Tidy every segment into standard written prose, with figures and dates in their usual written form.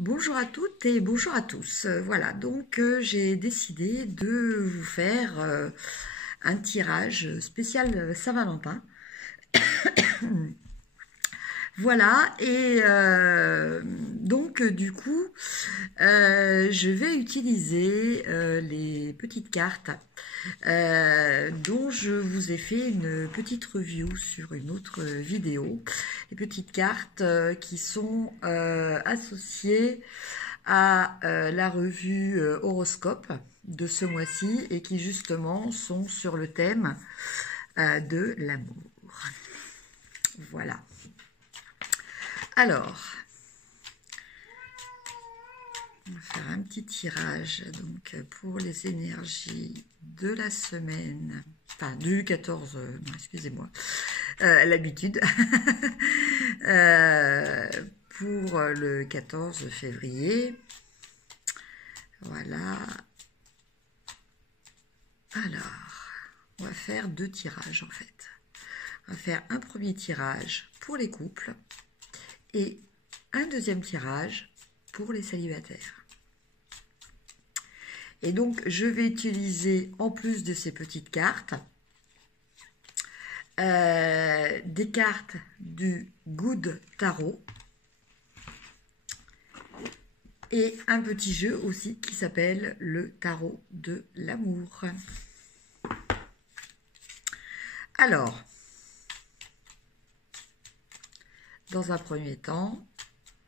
Bonjour à toutes et bonjour à tous. Voilà, donc j'ai décidé de vous faire un tirage spécial Saint-Valentin. Voilà, et donc du coup, je vais utiliser les petites cartes dont je vous ai fait une petite review sur une autre vidéo. Les petites cartes qui sont associées à la revue Horoscope de ce mois-ci et qui justement sont sur le thème de l'amour. Voilà. Alors, on va faire un petit tirage donc pour les énergies de la semaine, enfin du 14, non excusez-moi, l'habitude, pour le 14 février. Voilà. Alors, on va faire deux tirages en fait. On va faire un premier tirage pour les couples et un deuxième tirage pour les célibataires. Et donc, je vais utiliser, en plus de ces petites cartes, des cartes du Good Tarot et un petit jeu aussi qui s'appelle le Tarot de l'amour. Alors, dans un premier temps,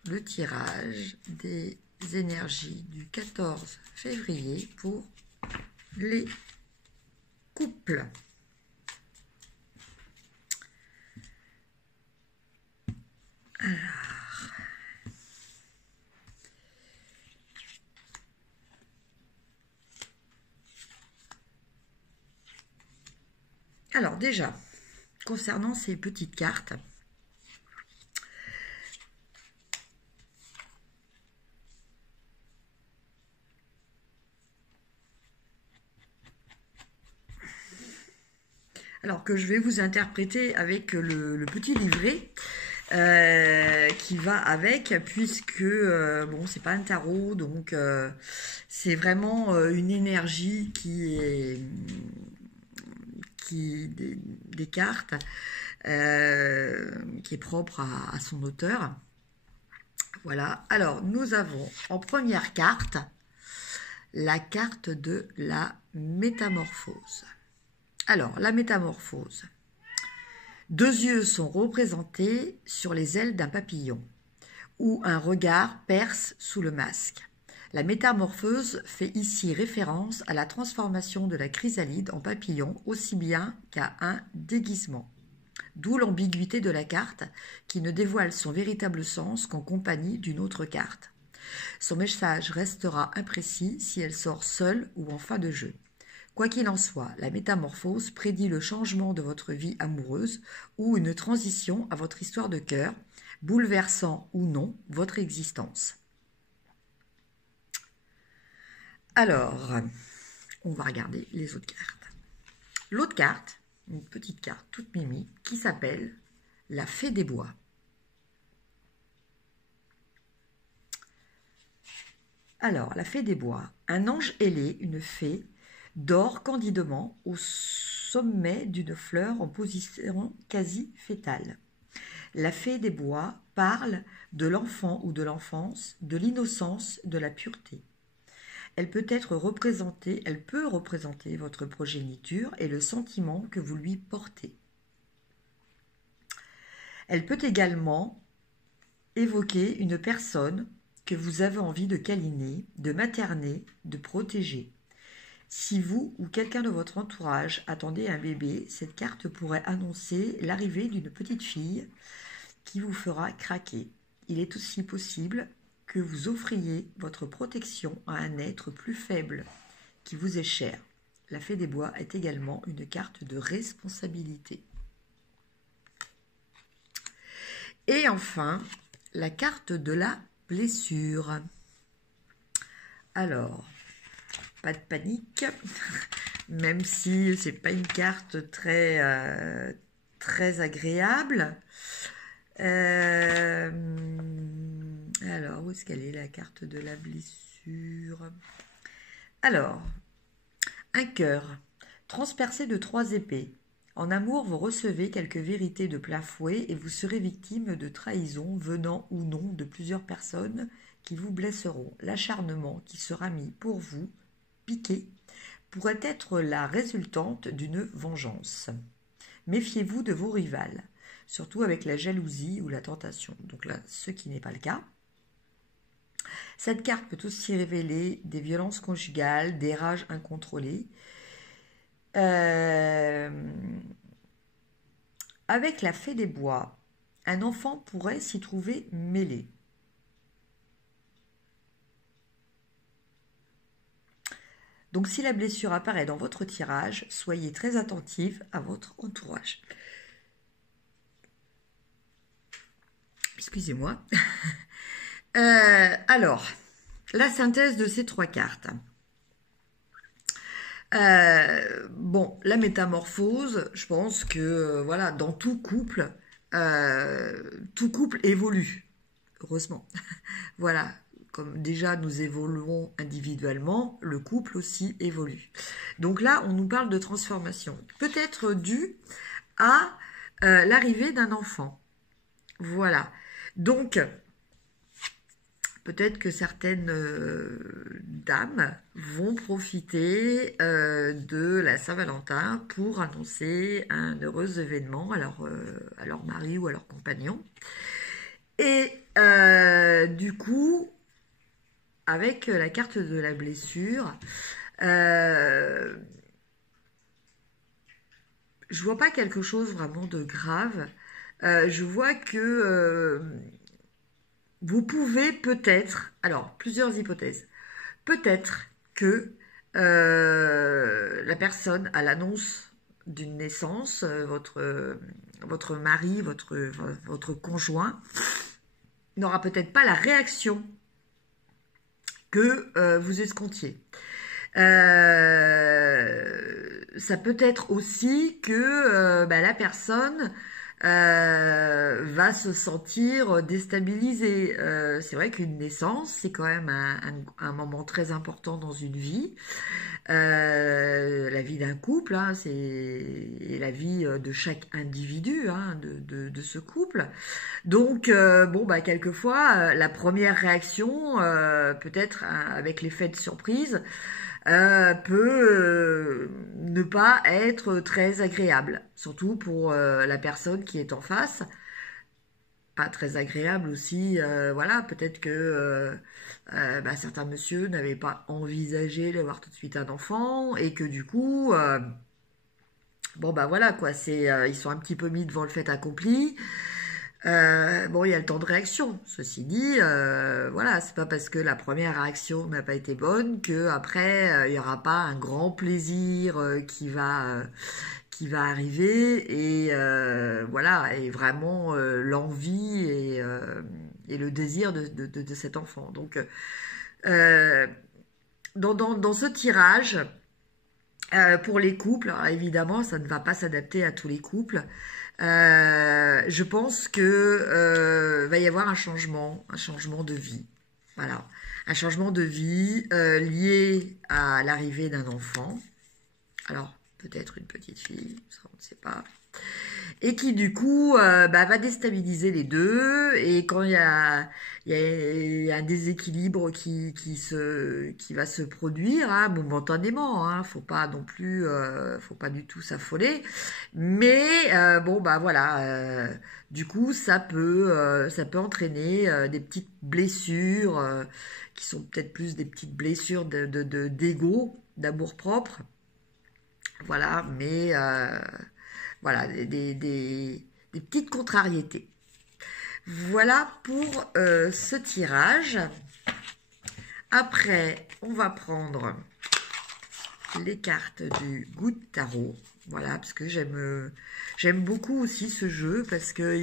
le tirage des énergies du 14 février pour les couples. Alors déjà, concernant ces petites cartes, alors que je vais vous interpréter avec le petit livret qui va avec, puisque bon, c'est pas un tarot, donc c'est vraiment une énergie qui est des cartes qui est propre à son auteur. Voilà. Alors nous avons en première carte la carte de la métamorphose. Alors, la métamorphose. Deux yeux sont représentés sur les ailes d'un papillon, où un regard perce sous le masque. La métamorphose fait ici référence à la transformation de la chrysalide en papillon, aussi bien qu'à un déguisement. D'où l'ambiguïté de la carte, qui ne dévoile son véritable sens qu'en compagnie d'une autre carte. Son message restera imprécis si elle sort seule ou en fin de jeu. Quoi qu'il en soit, la métamorphose prédit le changement de votre vie amoureuse ou une transition à votre histoire de cœur, bouleversant ou non votre existence. Alors, on va regarder les autres cartes. L'autre carte, une petite carte toute mimi, qui s'appelle la Fée des Bois. Alors, la Fée des Bois, un ange ailé, une fée, dort candidement au sommet d'une fleur en position quasi fétale. La Fée des Bois parle de l'enfant ou de l'enfance, de l'innocence, de la pureté. Elle peut représenter votre progéniture et le sentiment que vous lui portez. Elle peut également évoquer une personne que vous avez envie de câliner, de materner, de protéger. Si vous ou quelqu'un de votre entourage attendez un bébé, cette carte pourrait annoncer l'arrivée d'une petite fille qui vous fera craquer. Il est aussi possible que vous offriez votre protection à un être plus faible qui vous est cher. La Fée des Bois est également une carte de responsabilité. Et enfin, la carte de la blessure. Alors, pas de panique, même si c'est pas une carte très agréable. Alors, où est-ce qu'elle est, la carte de la blessure? Alors, un cœur, transpercé de 3 épées. En amour, vous recevez quelques vérités de plein fouet et vous serez victime de trahison venant ou non de plusieurs personnes qui vous blesseront. L'acharnement qui sera mis pour vous, piqué, pourrait être la résultante d'une vengeance. Méfiez-vous de vos rivales, surtout avec la jalousie ou la tentation. Donc là, ce qui n'est pas le cas. Cette carte peut aussi révéler des violences conjugales, des rages incontrôlées. Avec la fée des bois, un enfant pourrait s'y trouver mêlé. Donc si la blessure apparaît dans votre tirage, soyez très attentif à votre entourage. Excusez-moi. Alors, la synthèse de ces 3 cartes. Bon, la métamorphose, je pense que voilà, dans tout couple évolue, heureusement. Voilà, comme déjà nous évoluons individuellement, le couple aussi évolue. Donc là, on nous parle de transformation, peut-être due à l'arrivée d'un enfant. Voilà, donc peut-être que certaines dames vont profiter de la Saint-Valentin pour annoncer un heureux événement à leur mari ou à leur compagnon. Et du coup, avec la carte de la blessure, je vois pas quelque chose vraiment de grave. Je vois que vous pouvez peut-être, alors plusieurs hypothèses, peut-être que la personne à l'annonce d'une naissance, votre mari, votre conjoint, n'aura peut-être pas la réaction que vous escomptiez. Ça peut être aussi que la personne va se sentir déstabilisée. C'est vrai qu'une naissance, c'est quand même un moment très important dans une vie. La vie d'un couple, hein, c'est la vie de chaque individu hein, de ce couple. Donc, quelquefois, la première réaction, peut-être avec l'effet de surprise, peut ne pas être très agréable, surtout pour la personne qui est en face. Pas très agréable aussi, voilà, peut-être que certains messieurs n'avaient pas envisagé d'avoir tout de suite un enfant et que du coup, voilà quoi, ils sont un petit peu mis devant le fait accompli. Il y a le temps de réaction. Ceci dit, voilà, c'est pas parce que la première réaction n'a pas été bonne que après il y aura pas un grand plaisir qui va arriver et voilà et vraiment l'envie et le désir de cet enfant. Donc dans ce tirage. Pour les couples, alors évidemment, ça ne va pas s'adapter à tous les couples. Je pense que va y avoir un changement de vie. Voilà, un changement de vie lié à l'arrivée d'un enfant. Alors, peut-être une petite fille, ça on ne sait pas. Et qui du coup va déstabiliser les deux. Et quand il y a un déséquilibre qui va se produire hein, momentanément, hein, faut pas non plus, faut pas du tout s'affoler. Mais voilà, du coup ça peut entraîner des petites blessures qui sont peut-être plus des petites blessures d'ego, d'amour-propre. Voilà, mais voilà, des petites contrariétés. Voilà pour ce tirage. Après, on va prendre les cartes du Good Tarot. Voilà, parce que j'aime beaucoup aussi ce jeu, parce que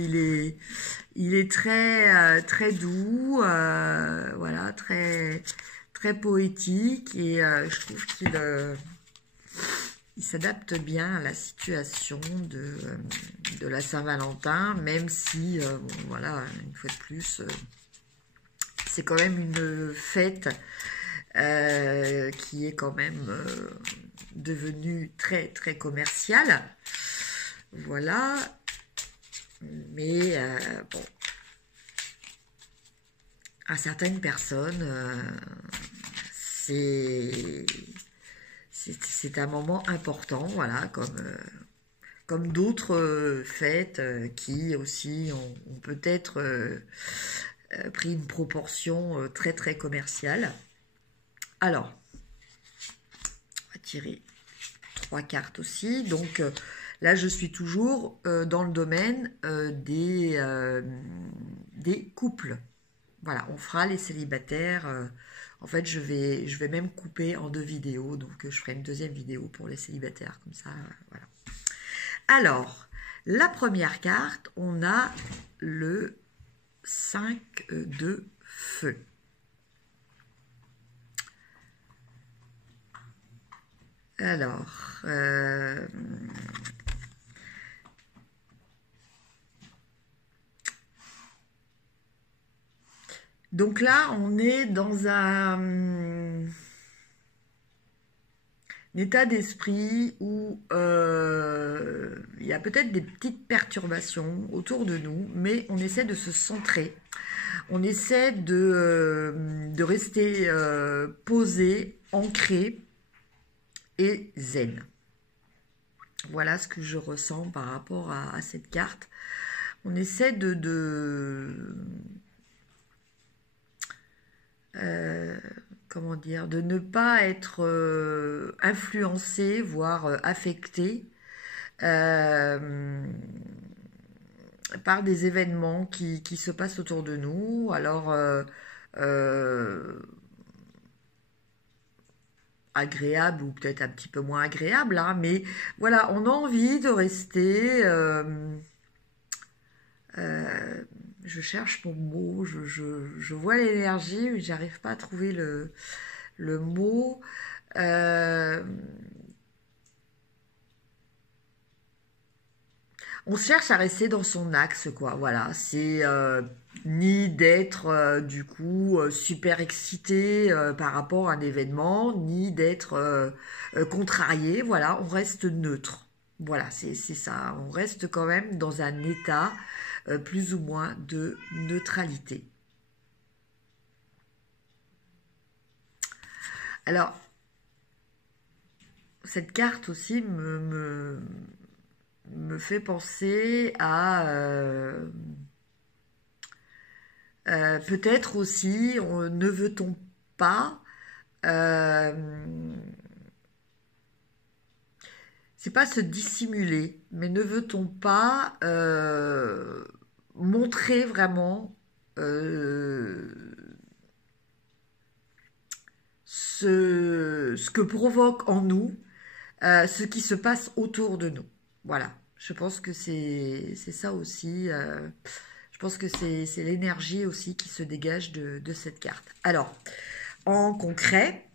il est très, très doux, voilà, très, très poétique, et je trouve qu'il s'adapte bien à la situation de la Saint-Valentin, même si, voilà, une fois de plus, c'est quand même une fête qui est quand même devenue très très commerciale. Voilà. Mais bon, à certaines personnes, c'est un moment important, voilà, comme d'autres fêtes qui aussi ont peut-être pris une proportion très très commerciale. Alors, on va tirer 3 cartes aussi. Donc là, je suis toujours dans le domaine des couples. Voilà, on fera les célibataires. En fait, je vais même couper en 2 vidéos. Donc, je ferai une deuxième vidéo pour les célibataires. Comme ça, voilà. Alors, la première carte, on a le 5 de feu. Alors, donc là, on est dans un état d'esprit où il y a peut-être des petites perturbations autour de nous, mais on essaie de se centrer. On essaie de rester posé, ancré et zen. Voilà ce que je ressens par rapport à cette carte. On essaie comment dire, de ne pas être influencé, voire affecté par des événements qui se passent autour de nous. Alors, agréable ou peut-être un petit peu moins agréable, hein, mais voilà, on a envie de rester... je cherche mon mot, je vois l'énergie, mais j'arrive pas à trouver le mot. On cherche à rester dans son axe, quoi. Voilà, c'est ni d'être du coup super excité par rapport à un événement, ni d'être contrarié. Voilà, on reste neutre. Voilà, c'est ça. On reste quand même dans un état plus ou moins de neutralité. Alors, cette carte aussi me fait penser à peut-être aussi, ne veut-on pas, c'est pas se dissimuler, mais ne veut-on pas montrer vraiment ce que provoque en nous ce qui se passe autour de nous. Voilà, je pense que c'est ça aussi. Je pense que c'est l'énergie aussi qui se dégage de cette carte. Alors, en concret,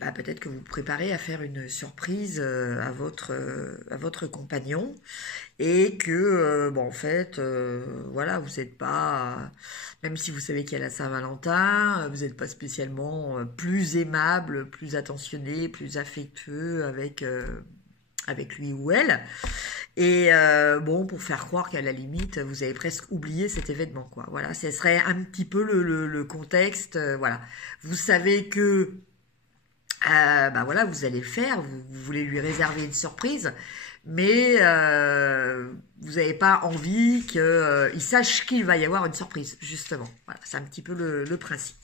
bah, peut-être que vous vous préparez à faire une surprise à votre compagnon et que, bon, en fait, voilà, vous n'êtes pas, même si vous savez qu'il y a la Saint-Valentin, vous n'êtes pas spécialement plus aimable, plus attentionné, plus affectueux avec lui ou elle. Et bon, pour faire croire qu'à la limite, vous avez presque oublié cet événement, quoi. Voilà, ce serait un petit peu le contexte. Voilà, vous savez que bah voilà, vous allez le faire, vous voulez lui réserver une surprise, mais vous n'avez pas envie qu'il sache qu'il va y avoir une surprise, justement. Voilà, c'est un petit peu le principe.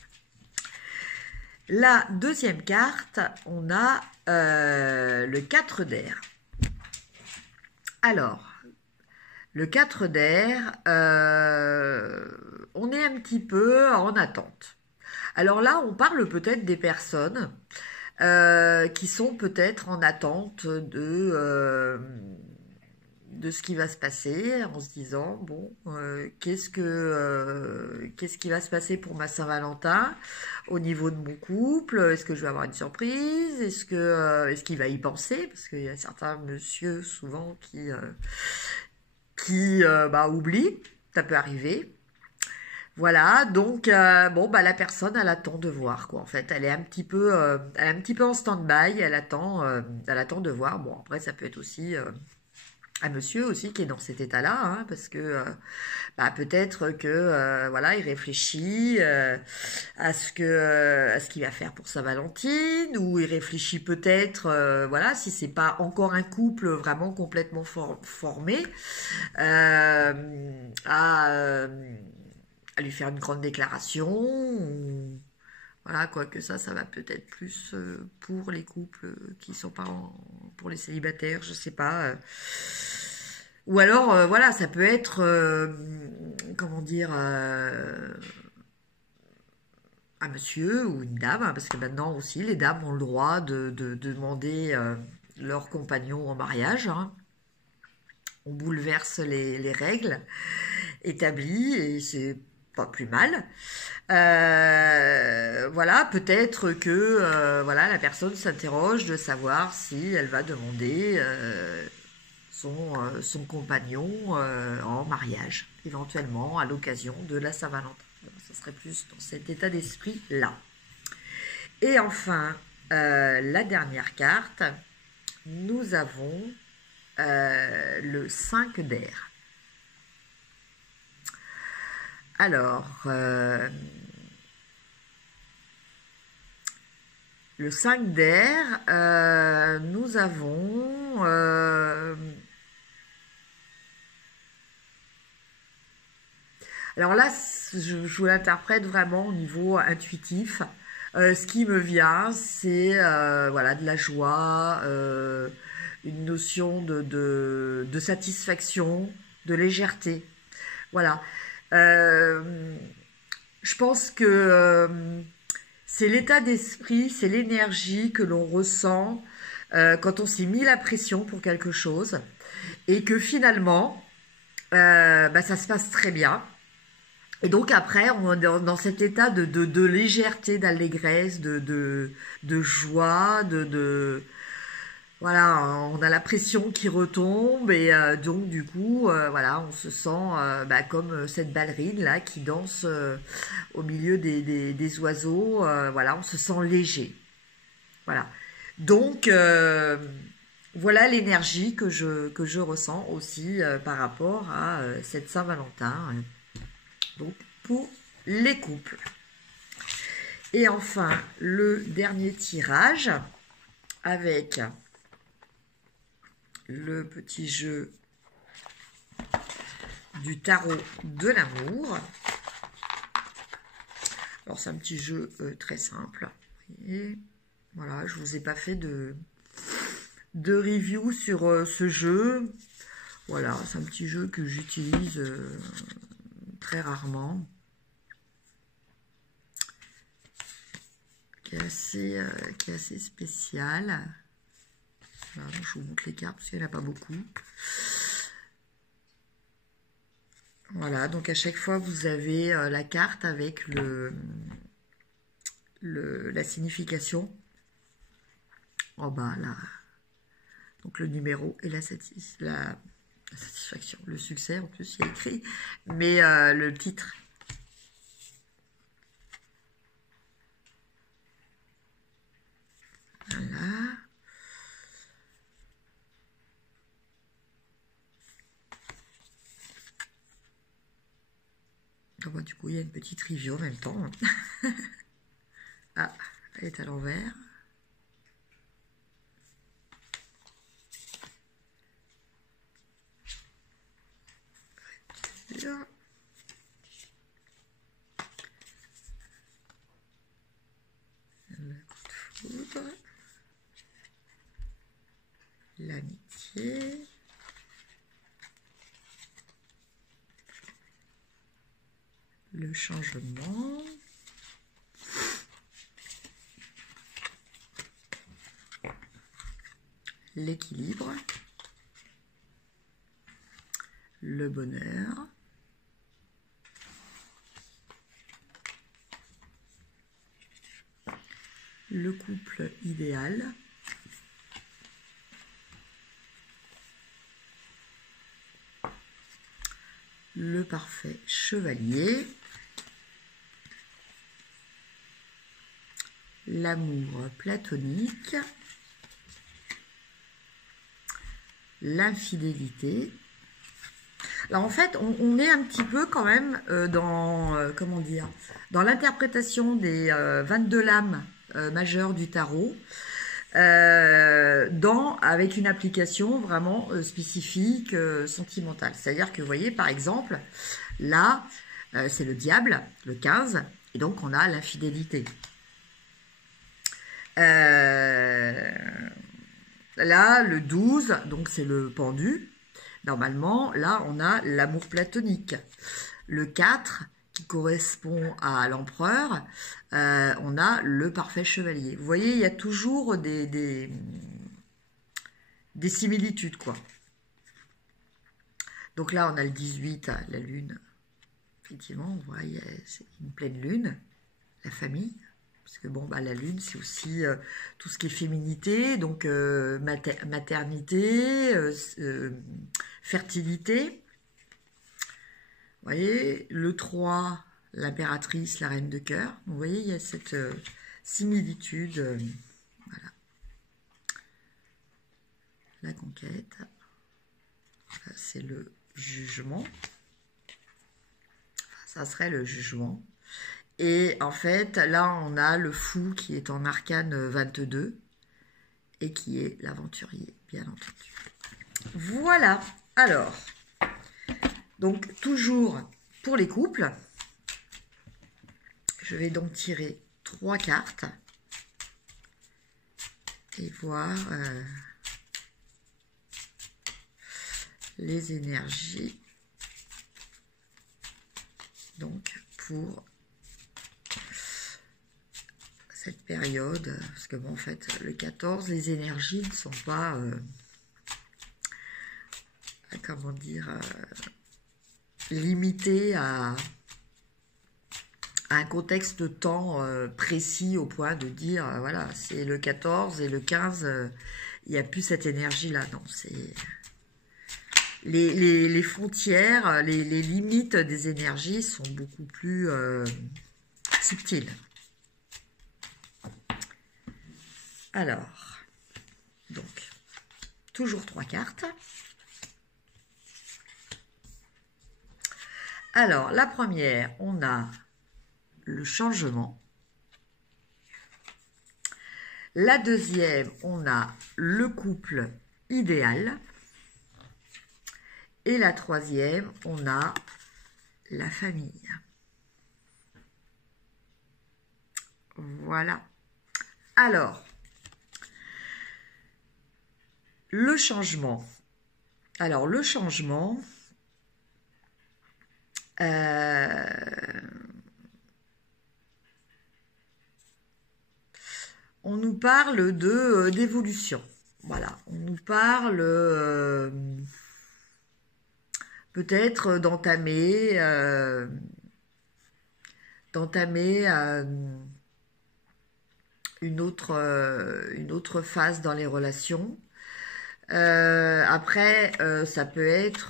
La deuxième carte, on a le 4 d'air. Alors, le 4 d'air, on est un petit peu en attente. Alors là, on parle peut-être des personnes qui sont peut-être en attente de ce qui va se passer, en se disant, bon, qu'est-ce qui va se passer pour ma Saint-Valentin au niveau de mon couple? Est-ce que je vais avoir une surprise? Est-ce qu'il va y penser? Parce qu'il y a certains messieurs souvent qui bah, oublient, ça peut arriver. Voilà, donc bon bah la personne elle attend de voir quoi en fait, elle est un petit peu en stand-by, elle attend de voir. Bon après ça peut être aussi un monsieur aussi qui est dans cet état-là, hein, parce que bah, peut-être que voilà il réfléchit à ce qu'il va faire pour sa Valentine, ou il réfléchit peut-être voilà si c'est pas encore un couple vraiment complètement formé à à lui faire une grande déclaration. Voilà, quoique ça va peut-être plus pour les couples qui sont pas pour les célibataires, je sais pas. Ou alors, voilà, ça peut être, comment dire, un monsieur ou une dame, hein, parce que maintenant aussi, les dames ont le droit de demander leur compagnon en mariage, hein. On bouleverse les règles établies et c'est pas plus mal. Voilà, peut-être que voilà, la personne s'interroge de savoir si elle va demander son compagnon en mariage, éventuellement à l'occasion de la Saint-Valentin. Ça serait plus dans cet état d'esprit-là. Et enfin, la dernière carte, nous avons le 5 d'air. Alors, le 5 d'air, nous avons alors là, je l'interprète vraiment au niveau intuitif. Ce qui me vient, c'est voilà, de la joie, une notion de satisfaction, de légèreté. Voilà. Euh, je pense que c'est l'état d'esprit, c'est l'énergie que l'on ressent quand on s'est mis la pression pour quelque chose et que finalement, bah, ça se passe très bien. Et donc après, on est dans cet état de légèreté, d'allégresse, de joie, voilà, on a la pression qui retombe et donc du coup, voilà, on se sent bah, comme cette ballerine là qui danse au milieu des oiseaux. Voilà, on se sent léger. Voilà. Donc voilà l'énergie que je ressens aussi par rapport à cette Saint-Valentin. Donc pour les couples. Et enfin, le dernier tirage avec le petit jeu du tarot de l'amour. Alors c'est un petit jeu très simple. Et voilà, je vous ai pas fait de review sur ce jeu. Voilà, c'est un petit jeu que j'utilise très rarement. Qui est assez spécial. Voilà, je vous montre les cartes parce qu'il n'y en a pas beaucoup. Voilà, donc à chaque fois vous avez la carte avec la signification en bas là. Donc le numéro et la satisfaction, le succès en plus il y a écrit, mais le titre. Voilà. Oh bah, du coup, il y a une petite review en même temps. Ah, elle est à l'envers. Là. Le coup de foudre. L'amitié. Le changement. L'équilibre. Le bonheur. Le couple idéal. Le parfait chevalier. l'amour platonique, l'infidélité. Alors en fait, on est un petit peu quand même dans, comment dire, dans l'interprétation des 22 lames majeures du tarot, avec une application vraiment spécifique, sentimentale. C'est-à-dire que vous voyez, par exemple, là, c'est le diable, le 15, et donc on a l'infidélité. Là, le 12, donc c'est le pendu. Normalement, là, on a l'amour platonique. Le 4, qui correspond à l'empereur, on a le parfait chevalier. Vous voyez, il y a toujours des similitudes, quoi. Donc là, on a le 18, la lune. Effectivement, on voit, c'est une pleine lune, la famille. Parce que bon, bah, la lune, c'est aussi tout ce qui est féminité, donc maternité, fertilité. Vous voyez, le 3, l'impératrice, la reine de cœur. Vous voyez, il y a cette similitude. Voilà. La conquête. C'est le jugement. Ça serait le jugement. Et en fait, là, on a le fou qui est en arcane 22 et qui est l'aventurier, bien entendu. Voilà. Alors, donc, toujours pour les couples, je vais donc tirer 3 cartes et voir les énergies. Donc, pour cette période, parce que bon, en fait, le 14, les énergies ne sont pas, comment dire, limitées à un contexte de temps précis au point de dire, voilà, c'est le 14 et le 15, il n'y a plus cette énergie-là. Non, c'est les frontières, les limites des énergies sont beaucoup plus subtiles. Alors, donc, toujours 3 cartes. Alors, la première, on a le changement. La deuxième, on a le couple idéal. Et la troisième, on a la famille. Voilà. Alors, le changement. Alors, le changement, on nous parle d'évolution. Voilà, on nous parle peut-être d'entamer une autre phase dans les relations. Après, ça peut être,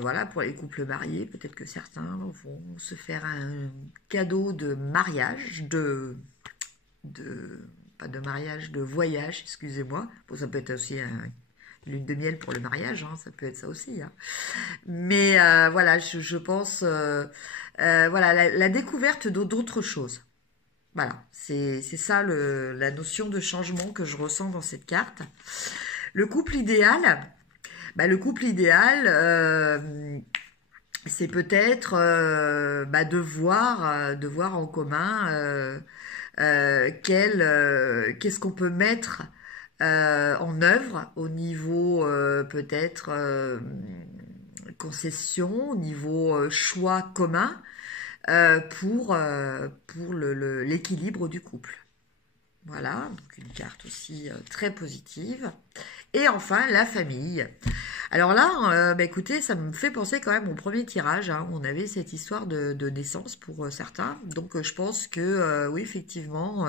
voilà, pour les couples mariés, peut-être que certains vont se faire un cadeau de mariage, pas de mariage, de voyage, excusez-moi. Bon, ça peut être aussi une lune de miel pour le mariage, hein, ça peut être ça aussi. Hein. Mais voilà, je pense, voilà, la découverte d'autres choses. Voilà, c'est ça la notion de changement que je ressens dans cette carte. Le couple idéal, bah, c'est peut-être de voir en commun qu'est-ce qu'on peut mettre en œuvre au niveau peut-être concession, au niveau choix commun pour l'équilibre du couple. Voilà, donc une carte aussi très positive. Et enfin, la famille. Alors là, écoutez, ça me fait penser quand même au premier tirage, hein, où on avait cette histoire de naissance pour certains. Donc je pense que, oui, effectivement,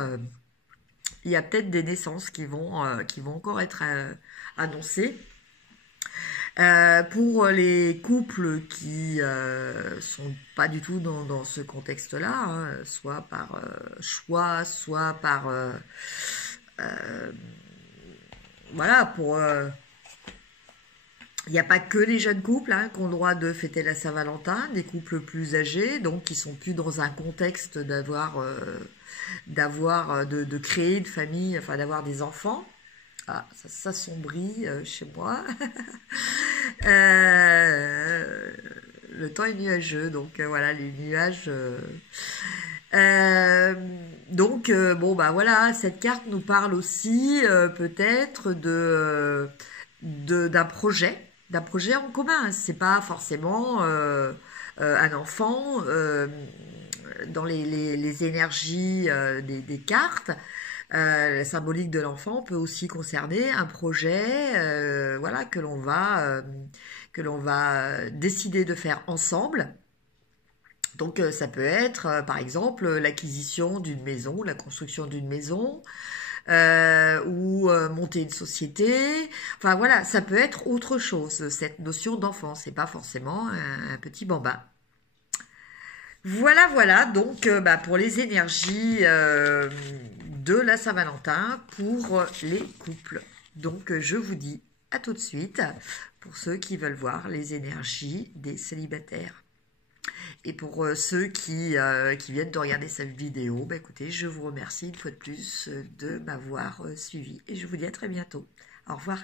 il y a peut-être des naissances qui vont encore être annoncées. Pour les couples qui sont pas du tout dans ce contexte-là, hein, soit par choix, soit par voilà, pour il n'y a pas que les jeunes couples hein, qui ont le droit de fêter la Saint-Valentin, des couples plus âgés, donc qui sont plus dans un contexte de créer une famille, enfin d'avoir des enfants. Ah, ça s'assombrit chez moi. Euh, le temps est nuageux, donc voilà, les nuages. Euh, bon, bah voilà, cette carte nous parle aussi peut-être d'un projet en commun. C'est pas forcément un enfant dans les énergies des cartes. La symbolique de l'enfant peut aussi concerner un projet, voilà, que l'on va décider de faire ensemble. Donc ça peut être, par exemple, l'acquisition d'une maison, la construction d'une maison, ou monter une société. Enfin voilà, ça peut être autre chose. Cette notion d'enfant, c'est pas forcément un petit bambin. Voilà, voilà, donc bah, pour les énergies de la Saint-Valentin pour les couples. Donc je vous dis à tout de suite pour ceux qui veulent voir les énergies des célibataires. Et pour ceux qui viennent de regarder cette vidéo, bah, écoutez, je vous remercie une fois de plus de m'avoir suivi et je vous dis à très bientôt. Au revoir.